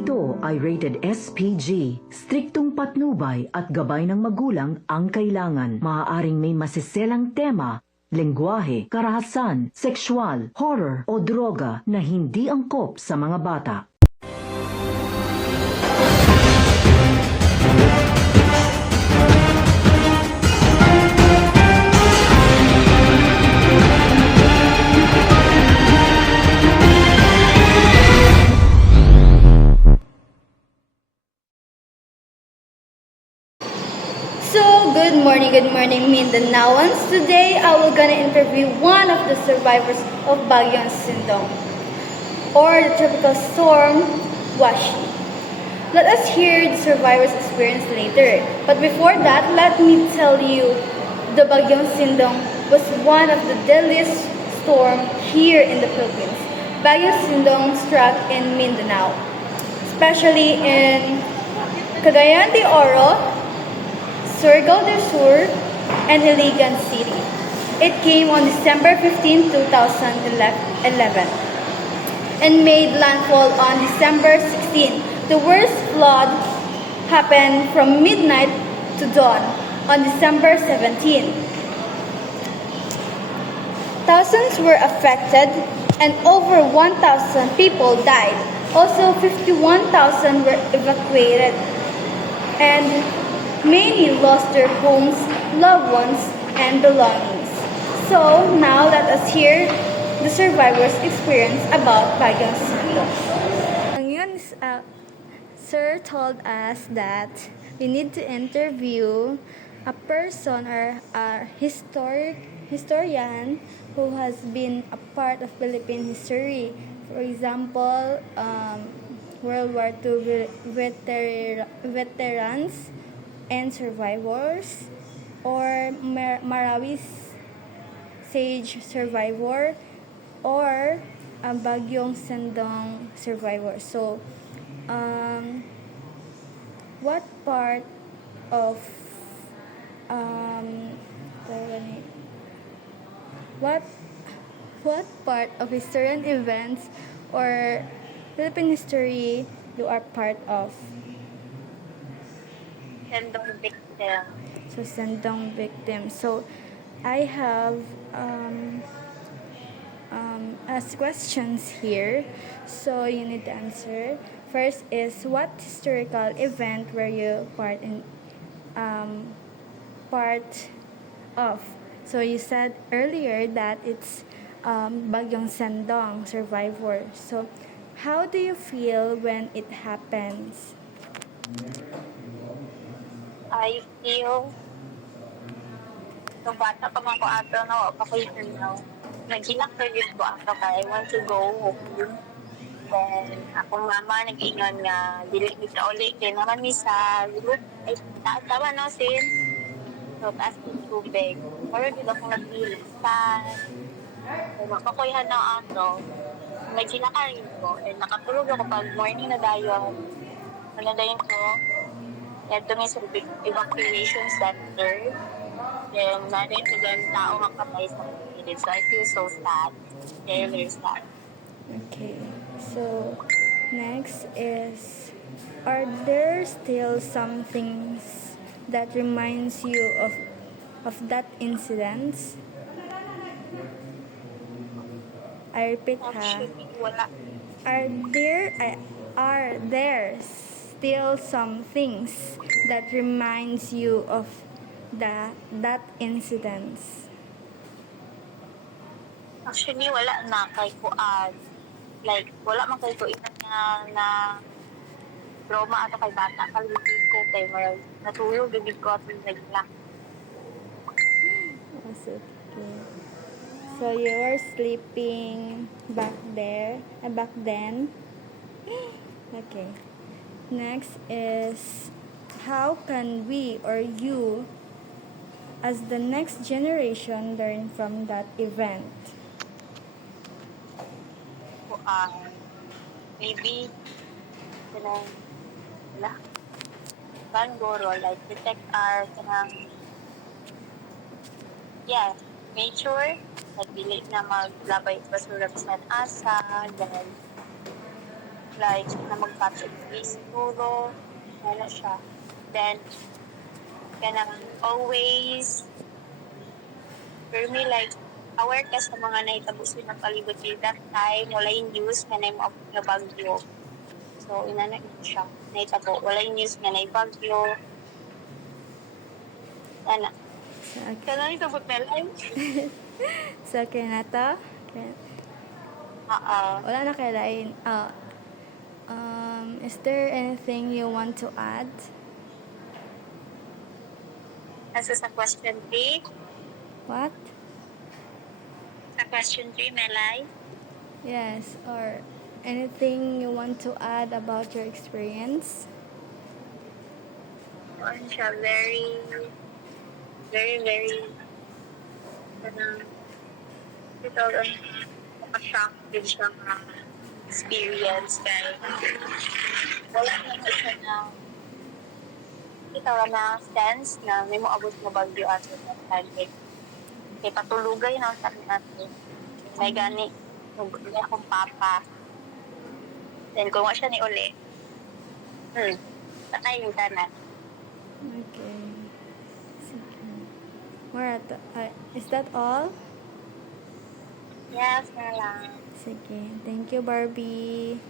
ito ay rated SPG. Striktong patnubay at gabay ng magulang ang kailangan. Maaaring may masiselang tema, lengguwahe, karahasan, sexual, horror o droga na hindi angkop sa mga bata. So, good morning Mindanaoans. Today, I will gonna interview one of the survivors of Bagyong Sindong, or the tropical storm, Washi. Let us hear the survivor's experience later. But before that, let me tell you, the Bagyong Sindong was one of the deadliest storm here in the Philippines. Bagyong Sindong struck in Mindanao, especially in Cagayan de Oro, Surigao del Sur, and Iligan City. It came on December 15, 2011, and made landfall on December 16. The worst flood happened from midnight to dawn on December 17. Thousands were affected and over 1,000 people died. Also, 51,000 were evacuated and many lost their homes, loved ones, and belongings. So, now let us hear the survivors' experience about Bagyong Sindong. Ngayon, Sir told us that we need to interview a person or a historian who has been a part of Philippine history. For example, World War II veterans and survivors, or Marawi Sage survivor, or a Bagyong Sindong survivor. So, what part of what part of historian events or Philippine history you are part of? Sendong victim. So, Sindong victim. So, I have asked questions here. So, you need to answer. First is, what historical event were you part of? So, you said earlier that it's Bagyong Sindong survivor. So, how do you feel when it happens? I feel nung bata pa man ko ato no vacation now. Nagsinakagit ko ato kay I want to go home. Then akong mama nag-ingon nga dili kita uli kay naman mi sa lubot ay tawa no sin. So taas ng tubig. Pero di ako naglilisan. So mapakuyhan na ato. Nagsinakagit ko and nakatulog ako pag morning na dayon. Naladayon ko. Ito nga sa evacuation center. Then, narin ko dyan tao makapay sa pilit. So, I feel so sad. Very sad. Okay. So, next is, are there still some things that reminds you of that incident? I repeat ha. Actually, wala. Are there still some things that reminds you of that incident? Actually, wala na kay kuan. Like, wala man kay kuan na trauma ato kay bata. Kalipin ko kay Marag. Natulog, bibig ko at nagla. Okay. So you were sleeping back then? Okay. Next is, how can we or you as the next generation learn from that event? Maybe, Goro, like, protect our, nature, like, dili na maglabay basura sa asa, then, like, na mag-patch of face siguro. Ano siya. Then, kanang always, for me, like, aware ka sa mga nahitabo sa mga palibot with that time, wala yung news nga na yung nga bagyo. So, inana siya. Nahitabo, wala yung news nga na yung bagyo. Ana. So, okay. Kailan yung tabot na lang? So, okay na to? Okay. Wala na kay lain. Is there anything you want to add? Nasa sa question 3. What? Sa question 3, Melay. Yes, or anything you want to add about your experience? Ano siya, very, ito, nakashock din siya mga experience dahil wala naman siya na ito na sense na may moabot na bagyo at sa time. Kaya patulugay na sabi natin. May gani, may akong papa. Then kung siya ni uli, patay yung tanan. Okay. Sige. Is that all? Yes, na lang. Sige. Thank you, Barbie.